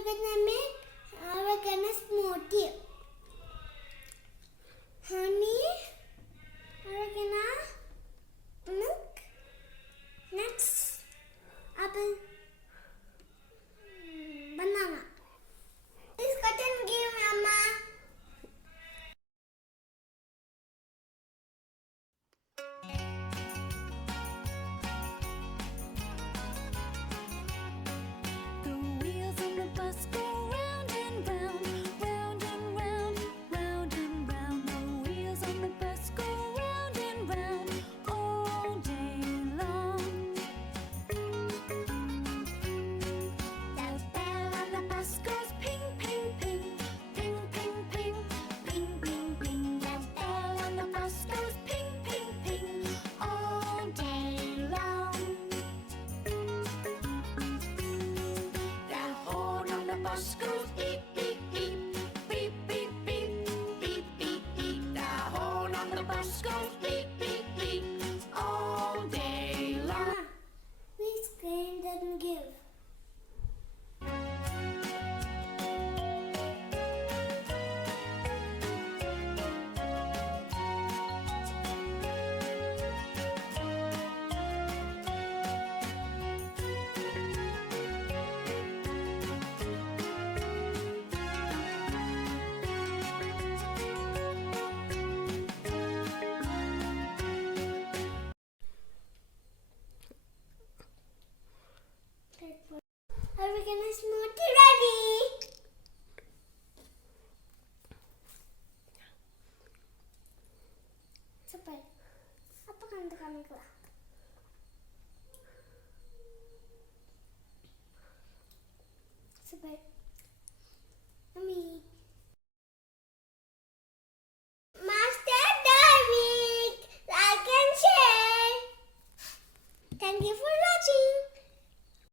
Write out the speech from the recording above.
we're gonna make avocado smoothie. Honey, avocado, milk, nuts, apple, banana. Please cut and give me, Mama. The wheels on the bus go round and round, round and round, round and round. The wheels on the bus go round and round all day long. That bell on the bus goes ping, ping, ping, ping, ping, ping, ping, ping, ping. That bell on the bus goes ping, ping, ping all day long. That horn on the bus goes beep, beep, beep, beep, beep, beep, beep, beep, beep. That horn on the bus goes beep, beep, beep all day long. Mama, please grind and give. Avocado smoothie ready. Super. Apa kan kami kelah? Super.